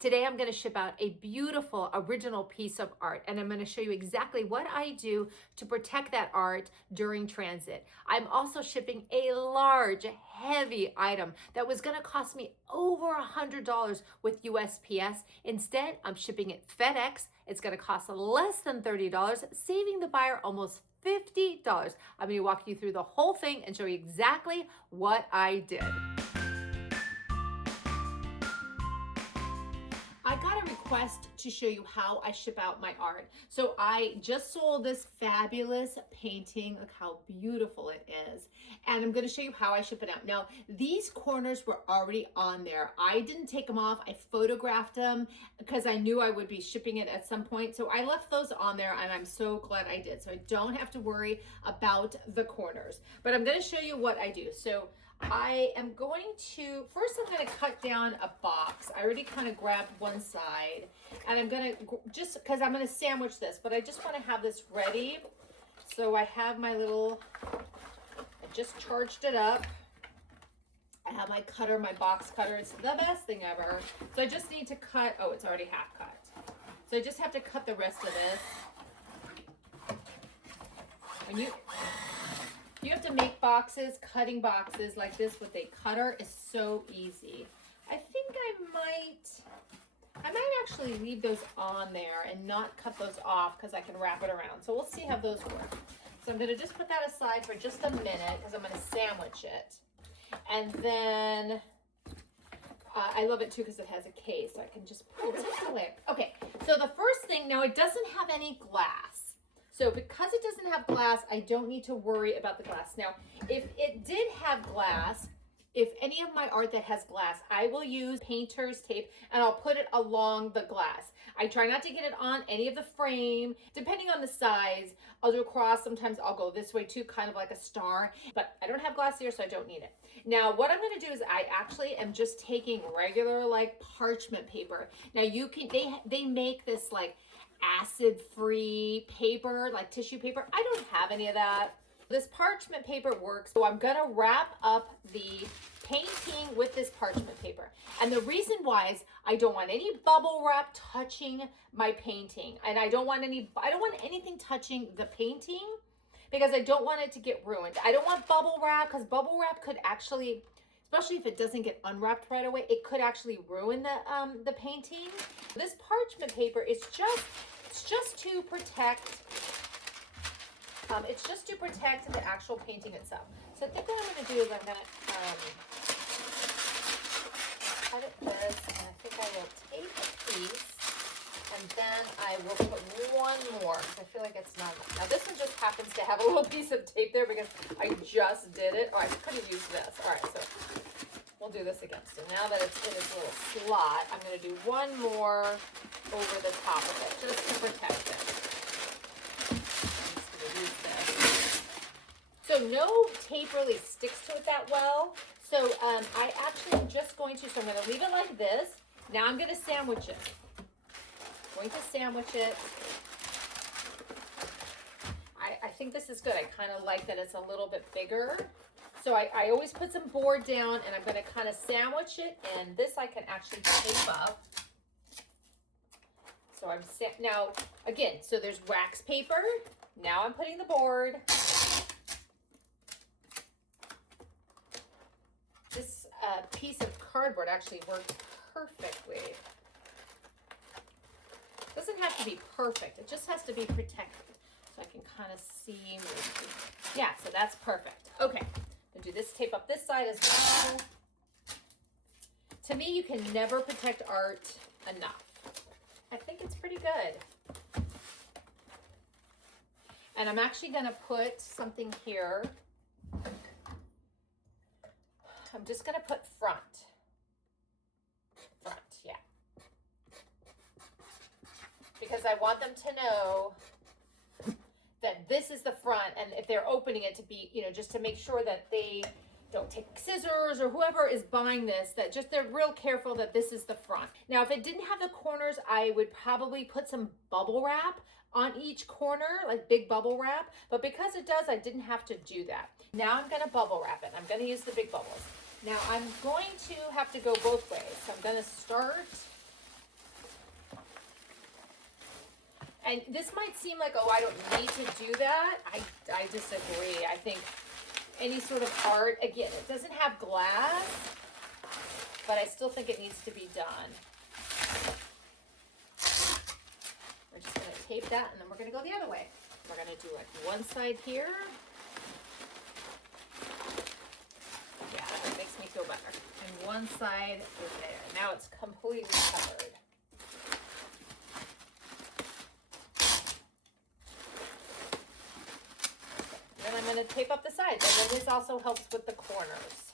Today I'm going to ship out a beautiful original piece of art, and I'm going to show you exactly what I do to protect that art during transit. I'm also shipping a large, heavy item that was going to cost me over $100 with USPS. Instead, I'm shipping it FedEx. It's going to cost less than $30, saving the buyer almost $50. I'm going to walk you through the whole thing and show you exactly what I did. I got a request to show you how I ship out my art. So I just sold this fabulous painting. Look how beautiful it is. And I'm going to show you how I ship it out. Now, these corners were already on there. I didn't take them off. I photographed them because I knew I would be shipping it at some point. So I left those on there, and I'm so glad I did. So I don't have to worry about the corners. But I'm going to show you what I do. So I am going to, first I'm going to cut down a box. I already kind of grabbed one side, and I'm going to, just because I'm going to sandwich this, but I just want to have this ready. So I have my little, I just charged it up. I have my cutter, my box cutter. It's the best thing ever. So I just need to cut, oh, it's already half cut. So I just have to cut the rest of this. When you have to make boxes, cutting boxes like this with a cutter is so easy. I think I might actually leave those on there and not cut those off because I can wrap it around. So we'll see how those work. So I'm going to just put that aside for just a minute because I'm going to sandwich it. And then I love it too because it has a case, so I can just pull it away. Okay, so the first thing, now it doesn't have any glass. So because it doesn't have glass, I don't need to worry about the glass. Now, if it did have glass, if any of my art that has glass, I will use painter's tape and I'll put it along the glass. I try not to get it on any of the frame. Depending on the size, I'll do a cross. Sometimes I'll go this way too, kind of like a star, but I don't have glass here, so I don't need it. Now, what I'm gonna do is I actually am just taking regular like parchment paper. Now you can, they make this like acid-free paper, like tissue paper. I don't have any of that. This parchment paper works, so I'm gonna wrap up the painting with this parchment paper. And the reason why is I don't want any bubble wrap touching my painting, and I don't want anything touching the painting because I don't want it to get ruined. I don't want bubble wrap because bubble wrap could actually, especially if it doesn't get unwrapped right away, it could actually ruin the painting. This parchment paper is just to protect. It's just to protect the actual painting itself. So I think what I'm going to do is I'm going to cut it this, and I think I will tape a piece, and then I will put one more because I feel like it's not enough. Now this one just happens to have a little piece of tape there because I just did it. Oh, I could have used this. All right, so we'll do this again. So now that it's in its little slot, I'm going to do one more over the top of it just to protect it. So no tape really sticks to it that well. So I actually am just going to, so I'm going to leave it like this. Now I'm going to sandwich it. Going to sandwich it. I think this is good. I kind of like that it's a little bit bigger. So I always put some board down, and I'm going to kind of sandwich it, and this I can actually tape up. So I'm now again. So there's wax paper. Now I'm putting the board. This piece of cardboard actually works perfectly. It doesn't have to be perfect. It just has to be protected. So I can kind of see. Yeah, so that's perfect. Okay. I'll do this, tape up this side as well. To me, you can never protect art enough. I think it's pretty good. And I'm actually going to put something here. I'm just going to put front. Front, yeah. Because I want them to know that this is the front, and if they're opening it to be, just to make sure that they don't take scissors, or whoever is buying this, that just they're real careful that this is the front. Now, if it didn't have the corners, I would probably put some bubble wrap on each corner, like big bubble wrap. But because it does, I didn't have to do that. Now I'm going to bubble wrap it. I'm going to use the big bubbles. Now I'm going to have to go both ways. So I'm going to start And this might seem like, oh, I don't need to do that. I disagree. I think any sort of art, again, it doesn't have glass, but I still think it needs to be done. We're just gonna tape that, and then we're gonna go the other way. We're gonna do like one side here. Yeah, that makes me feel better. And one side is there. Now it's completely covered. Then I'm gonna tape up the sides, and then this also helps with the corners.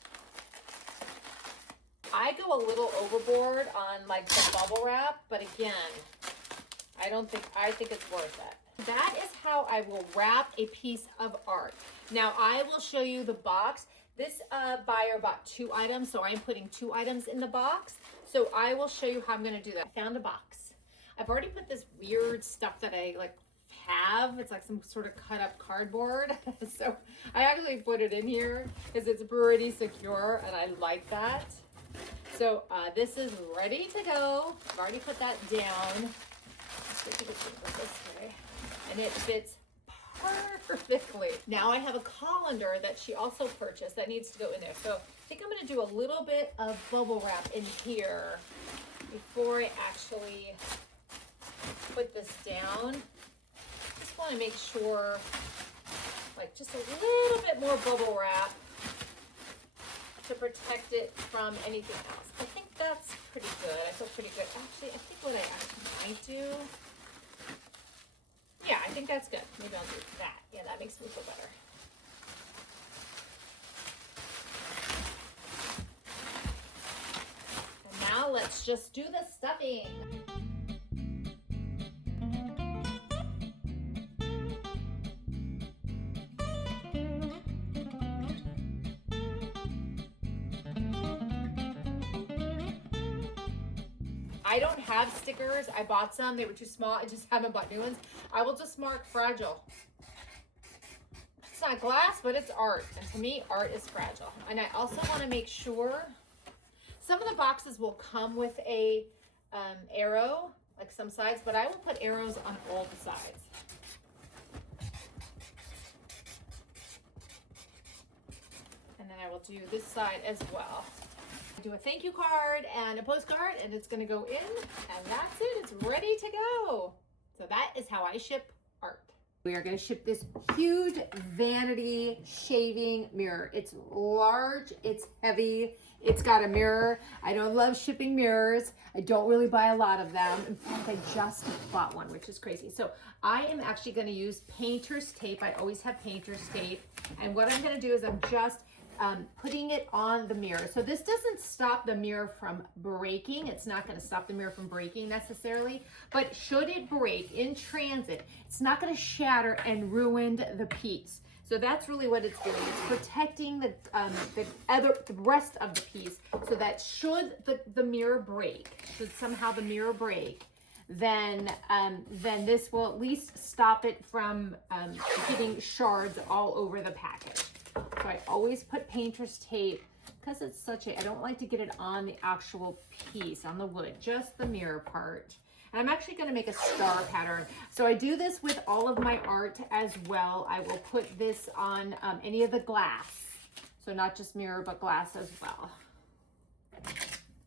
I go a little overboard on like the bubble wrap, but again, I think it's worth it. That is how I will wrap a piece of art. Now I will show you the box. This buyer bought 2 items, so I'm putting 2 items in the box. So I will show you how I'm gonna do that. I found a box. I've already put this weird stuff that I like have. It's like some sort of cut up cardboard. So I actually put it in here because it's pretty secure and I like that. So this is ready to go. I've already put that down. This way. And it fits perfectly. Now I have a colander that she also purchased that needs to go in there. So I think I'm gonna do a little bit of bubble wrap in here before I actually put this down. Just wanna make sure, like just a little bit more bubble wrap to protect it from anything else. I think that's pretty good. I feel pretty good. Actually, I think what I actually might do, yeah, I think that's good. Maybe I'll do that. Yeah, that makes me feel better. And now let's just do the stuffing. I don't have stickers. I bought some. They were too small. I just haven't bought new ones. I will just mark fragile. It's not glass, but it's art. And to me, art is fragile. And I also want to make sure some of the boxes will come with a arrow, like some sides, but I will put arrows on all the sides. And then I will do this side as well. Do a thank you card and a postcard, and it's going to go in, and that's it. It's ready to go. So that is how I ship art. We are going to ship this huge vanity shaving mirror. It's large, it's heavy, it's got a mirror. I don't love shipping mirrors. I don't really buy a lot of them. In fact, I just bought one, which is crazy. So I am actually going to use painter's tape. I always have painter's tape, and what I'm going to do is I'm just putting it on the mirror. So this doesn't stop the mirror from breaking. It's not going to stop the mirror from breaking necessarily, but should it break in transit, it's not going to shatter and ruin the piece. So that's really what it's doing. It's protecting the rest of the piece, so that should the mirror break, should somehow the mirror break, then this will at least stop it from getting shards all over the package. So I always put painter's tape because it's such a, I don't like to get it on the actual piece, on the wood, just the mirror part. And I'm actually going to make a star pattern. So I do this with all of my art as well. I will put this on any of the glass. So not just mirror, but glass as well.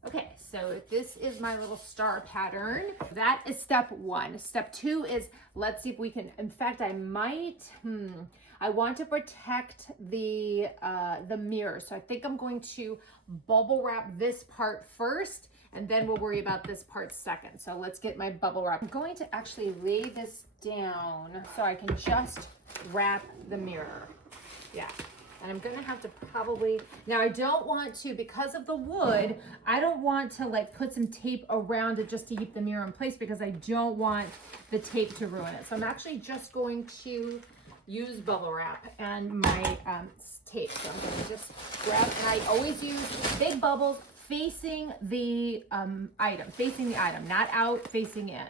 Okay, so this is my little star pattern. That is step 1. Step 2 is, let's see if we can, in fact, I might, I want to protect the mirror. So I think I'm going to bubble wrap this part first, and then we'll worry about this part second. So let's get my bubble wrap. I'm going to actually lay this down so I can just wrap the mirror. Yeah. And I'm gonna have to probably, now I don't want to, because of the wood, I don't want to like put some tape around it just to keep the mirror in place, because I don't want the tape to ruin it. So I'm actually just going to use bubble wrap and my tape. So I'm gonna just grab, and I always use big bubbles facing the item, not out, facing in.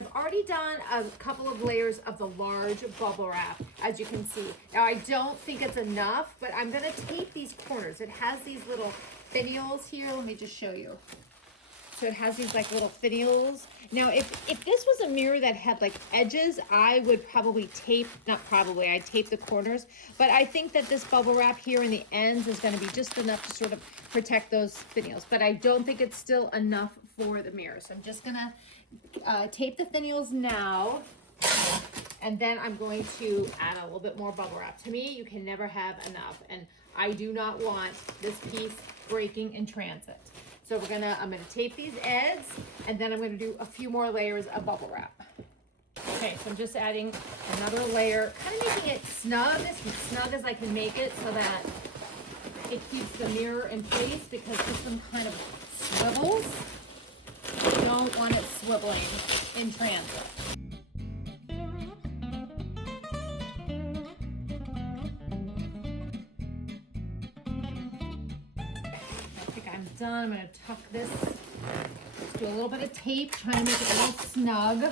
I've already done a couple of layers of the large bubble wrap, as you can see. Now I don't think it's enough, but I'm gonna tape these corners. It has these little finials here. Let me just show you. So it has these like little finials. Now, if this was a mirror that had like edges, I would probably tape, not probably, I'd tape the corners. But I think that this bubble wrap here in the ends is gonna be just enough to sort of protect those finials. But I don't think it's still enough for the mirror. So I'm just gonna tape the finials now. And then I'm going to add a little bit more bubble wrap. To me, you can never have enough. And I do not want this piece breaking in transit. So I'm gonna tape these ends, and then I'm gonna do a few more layers of bubble wrap. Okay, so I'm just adding another layer, kind of making it snug, as snug as I can make it so that it keeps the mirror in place, because this one kind of swivels. You don't want it swiveling in transit. Done. I'm going to tuck this. Let's do a little bit of tape, trying to make it real snug. I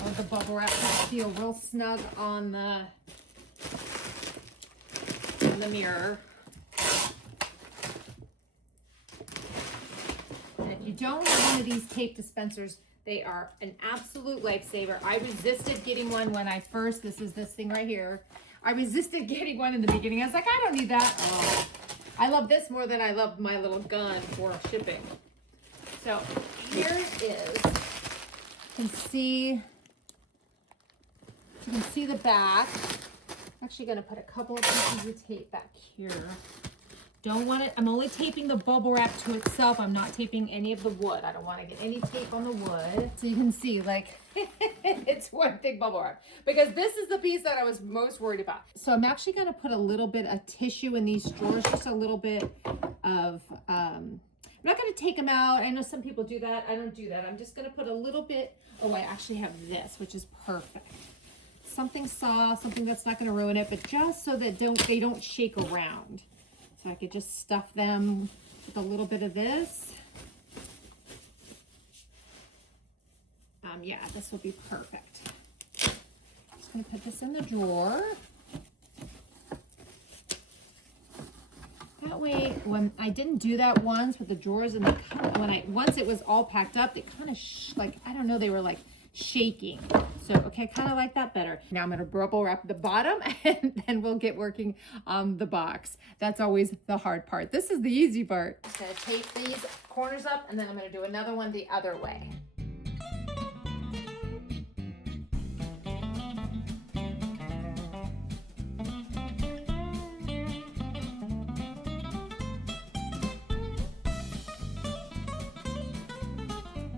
want the bubble wrap to feel real snug on the mirror. And if you don't have one of these tape dispensers, they are an absolute lifesaver. I resisted getting one when I first, this is this thing right here. I resisted getting one in the beginning. I was like, I don't need that. Oh. I love this more than I love my little gun for shipping. So here is, you can see the back. I'm actually gonna put a couple of pieces of tape back here. Don't want it, I'm only taping the bubble wrap to itself. I'm not taping any of the wood. I don't want to get any tape on the wood. So you can see, like, it's one big bubble wrap, because this is the piece that I was most worried about. So I'm actually going to put a little bit of tissue in these drawers, just a little bit of, I'm not going to take them out. I know some people do that. I don't do that. I'm just going to put a little bit, oh, I actually have this, which is perfect. Something soft, something that's not going to ruin it, but just so that they don't shake around. So I could just stuff them with a little bit of this. Yeah, this will be perfect. Just gonna put this in the drawer. That way, when I didn't do that once with the drawers, and once it was all packed up, they kind of like, I don't know, they were like shaking. So, okay, kind of like that better. Now I'm going to bubble wrap the bottom, and then we'll get working on the box. That's always the hard part. This is the easy part. I'm just going to tape these corners up, and then I'm going to do another one the other way.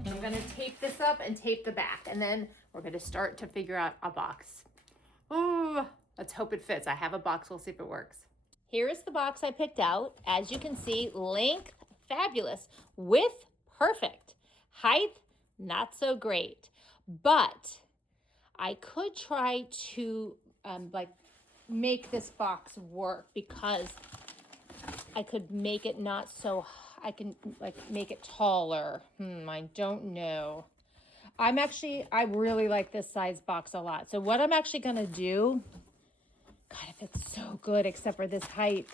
I'm going to tape this up and tape the back, and then we're going to start to figure out a box. Oh, let's hope it fits. I have a box. We'll see if it works. Here is the box I picked out. As you can see, length, fabulous. Width, perfect. Height, not so great. But I could try to make this box work, because I could make it not so, I can make it taller. I don't know. I really like this size box a lot. So what I'm actually gonna do, God, it fits so good, except for this height.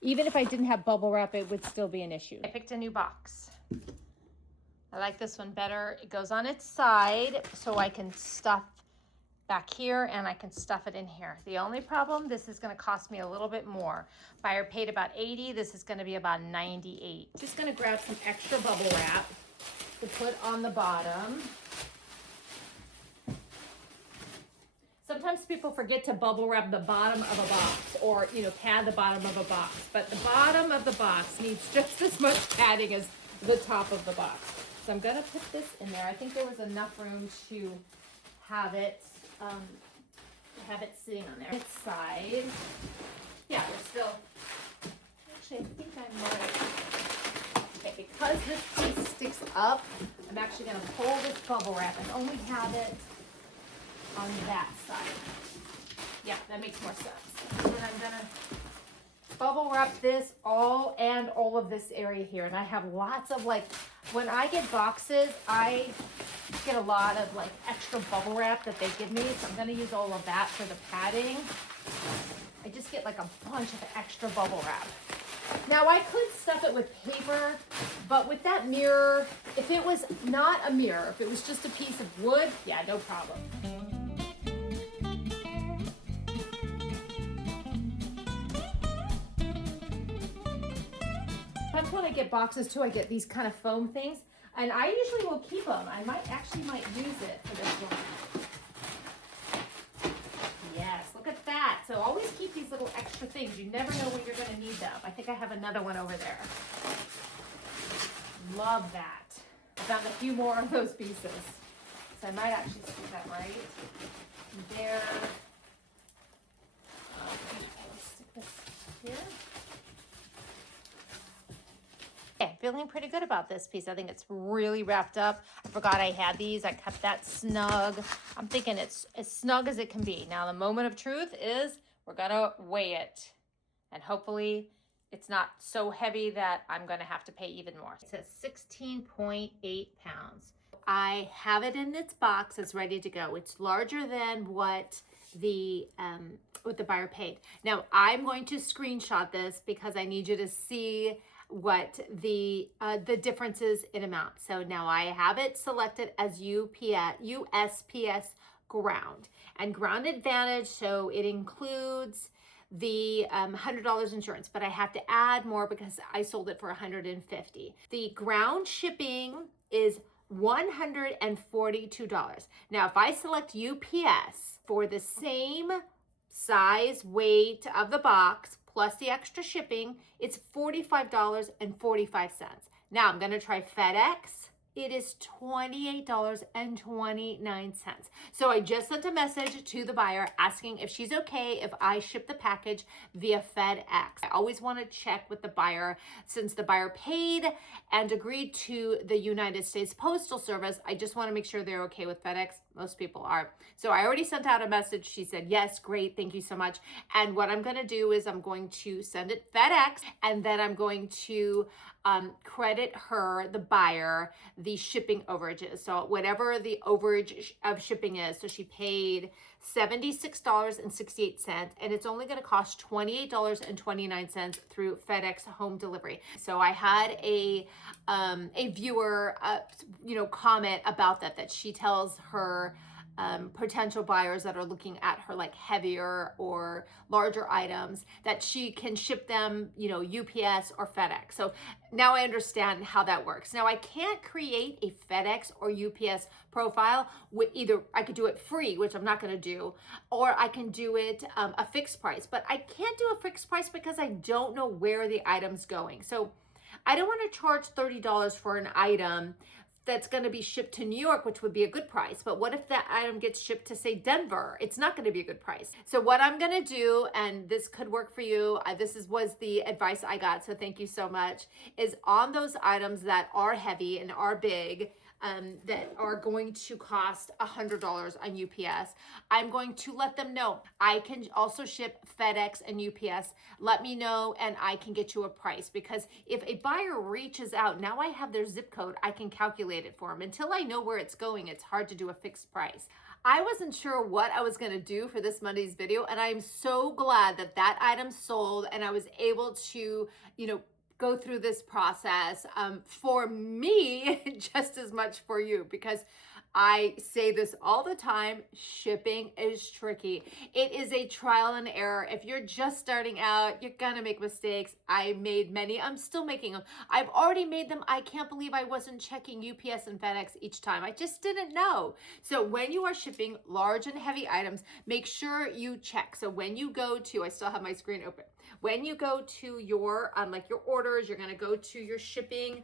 Even if I didn't have bubble wrap, it would still be an issue. I picked a new box. I like this one better. It goes on its side, so I can stuff back here, and I can stuff it in here. The only problem, this is gonna cost me a little bit more. Buyer paid about 80, this is gonna be about 98. Just gonna grab some extra bubble wrap to put on the bottom. Sometimes people forget to bubble wrap the bottom of a box, or pad the bottom of a box, but the bottom of the box needs just as much padding as the top of the box. So I'm gonna put this in there. I think there was enough room to have it sitting on there. Its side. Yeah, we're still, actually I think I might, okay, because this piece sticks up, I'm actually gonna pull this bubble wrap and only have it on that side. Yeah, that makes more sense. And I'm gonna bubble wrap this all of this area here. And I have lots of when I get boxes, I get a lot of extra bubble wrap that they give me. So I'm gonna use all of that for the padding. I just get a bunch of extra bubble wrap. Now I could stuff it with paper, but with that mirror, if it was not a mirror, if it was just a piece of wood, yeah, no problem. Sometimes when I get boxes too, I get these kind of foam things, and I usually will keep them. I might use it for this one. Yes, look at that. So always keep these little extra things. You never know when you're going to need them. I think I have another one over there. Love that. I found a few more of those pieces. So I might actually stick that right there. Stick this here. Okay, feeling pretty good about this piece. I think it's really wrapped up. I forgot I had these. I cut that snug. I'm thinking it's as snug as it can be. Now the moment of truth is we're gonna weigh it. And hopefully it's not so heavy that I'm gonna have to pay even more. It says 16.8 pounds. I have it in its box. It's ready to go. It's larger than what the buyer paid. Now I'm going to screenshot this because I need you to see what the differences in amount. So now I have it selected as USPS ground and ground advantage. So it includes the $100 insurance, but I have to add more because I sold it for $150. The ground shipping is $142. Now, if I select UPS for the same size, weight of the box, plus the extra shipping, it's $45.45. Now I'm gonna try FedEx. It is $28.29. So I just sent a message to the buyer asking if she's okay if I ship the package via FedEx. I always want to check with the buyer since the buyer paid and agreed to the United States Postal Service. I just want to make sure they're okay with FedEx. Most people are. So I already sent out a message. She said, yes, great. Thank you so much. And what I'm going to do is I'm going to send it FedEx and then I'm going to credit her, the buyer, the shipping overages. So whatever the overage of shipping is. So she paid $76.68 and it's only going to cost $28.29 through FedEx home delivery. So I had a viewer, comment about that she tells her potential buyers that are looking at her like heavier or larger items that she can ship them, UPS or FedEx. So now I understand how that works. Now I can't create a FedEx or UPS profile with either. I could do it free, which I'm not going to do, or I can do it a fixed price, but I can't do a fixed price because I don't know where the item's going. So I don't want to charge $30 for an item that's going to be shipped to New York, which would be a good price. But what if that item gets shipped to, say, Denver? It's not going to be a good price. So what I'm going to do, and this could work for you, was the advice I got, so thank you so much, is on those items that are heavy and are big, that are going to cost $100 on UPS, I'm going to let them know. I can also ship FedEx and UPS. Let me know and I can get you a price, because if a buyer reaches out, now I have their zip code, I can calculate it for them. Until I know where it's going, it's hard to do a fixed price. I wasn't sure what I was gonna do for this Monday's video, and I'm so glad that that item sold and I was able to, go through this process for me just as much for you, because I say this all the time, shipping is tricky. It is a trial and error. If you're just starting out, you're gonna make mistakes. I made many, I'm still making them. I've already made them. I can't believe I wasn't checking UPS and FedEx each time. I just didn't know. So when you are shipping large and heavy items, make sure you check. So when you go to, I still have my screen open. When you go to your, your orders, you're gonna go to your shipping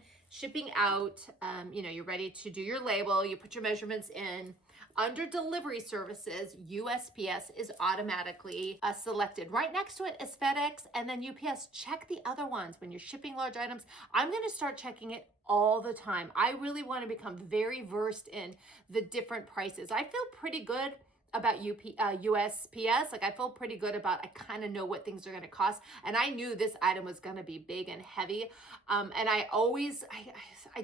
out, you're ready to do your label, you put your measurements in. Under delivery services, USPS is automatically selected. Right next to it is FedEx and then UPS. Check the other ones when you're shipping large items. I'm gonna start checking it all the time. I really wanna become very versed in the different prices. I feel pretty good about USPS. I feel pretty good about, I kind of know what things are going to cost. And I knew this item was going to be big and heavy. And I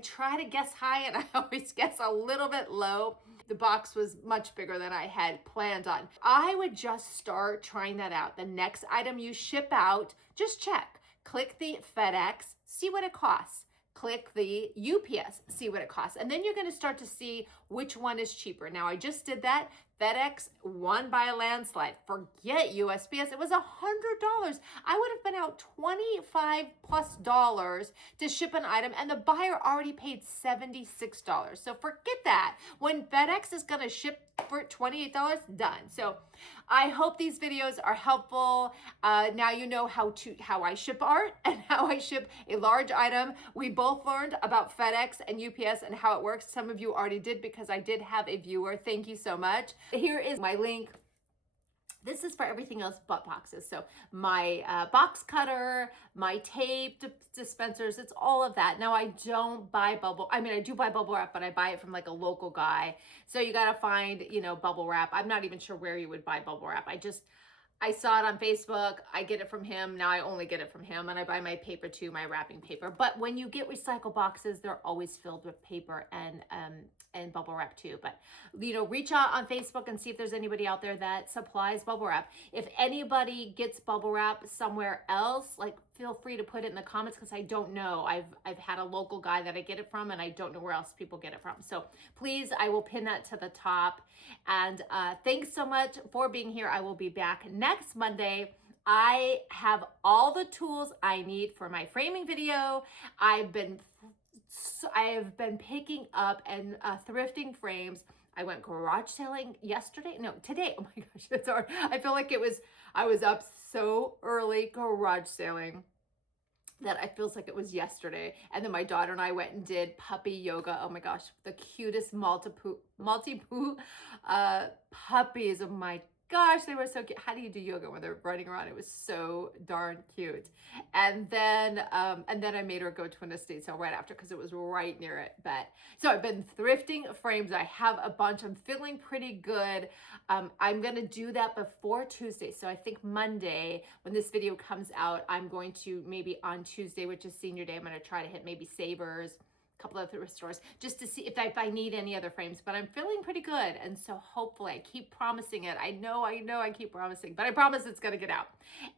try to guess high and I always guess a little bit low. The box was much bigger than I had planned on. I would just start trying that out. The next item you ship out, just check. click the FedEx, see what it costs. Click the UPS, see what it costs. And then you're going to start to see which one is cheaper. Now, I just did that. FedEx won by a landslide. Forget USPS. It was $100. I would have been out $25+ to ship an item, and the buyer already paid $76. So forget that. When FedEx is going to ship for $28, done. So I hope these videos are helpful. Now you know how I ship art and how I ship a large item. We both learned about FedEx and UPS and how it works. Some of you already did because I did have a viewer. Thank you so much. Here is my link. This is for everything else but boxes. So my box cutter, my tape dispensers, it's all of that. Now I don't buy I do buy bubble wrap, but I buy it from like a local guy. So you got to find, bubble wrap. I'm not even sure where you would buy bubble wrap. I saw it on Facebook. I get it from him. Now I only get it from him, and I buy my paper too, my wrapping paper. But when you get recycle boxes, they're always filled with paper and bubble wrap too. But reach out on Facebook and see if there's anybody out there that supplies bubble wrap. If anybody gets bubble wrap somewhere else, like feel free to put it in the comments because I don't know. I've had a local guy that I get it from, and I don't know where else people get it from. So please, I will pin that to the top. And thanks so much for being here. I will be back next Monday. I have all the tools I need for my framing video. I have been picking up and thrifting frames. I went garage selling today. Oh my gosh, it's hard. I feel like I was up so early garage selling that I feels like it was yesterday. And then my daughter and I went and did puppy yoga. Oh my gosh, the cutest multi-poo puppies. Oh my gosh, they were so cute. How do you do yoga when they're running around? It was so darn cute. And then I made her go to an estate sale right after because it was right near it. But so I've been thrifting frames. I have a bunch. I'm feeling pretty good. I'm gonna do that before Tuesday. So I think Monday, when this video comes out, I'm going to maybe on Tuesday, which is senior day, I'm gonna try to hit maybe Savers, couple of thrift stores just to see if I need any other frames, but I'm feeling pretty good. And so hopefully I keep promising it. I know I keep promising, but I promise it's going to get out.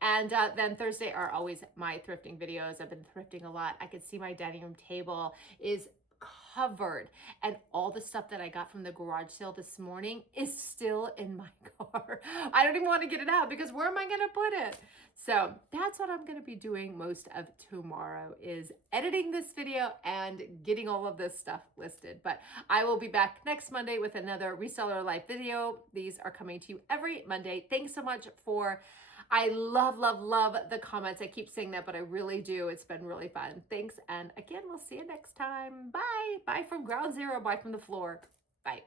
And then Thursday are always my thrifting videos. I've been thrifting a lot. I could see my dining room table is covered, and all the stuff that I got from the garage sale this morning is still in my car. I don't even want to get it out because where am I going to put it? So that's what I'm going to be doing most of tomorrow, is editing this video and getting all of this stuff listed. But I will be back next Monday with another Reseller Life video. These are coming to you every Monday. Thanks so much I love the comments. I keep saying that, but I really do. It's been really fun. Thanks. And again, we'll see you next time. Bye. Bye from ground zero. Bye from the floor. Bye.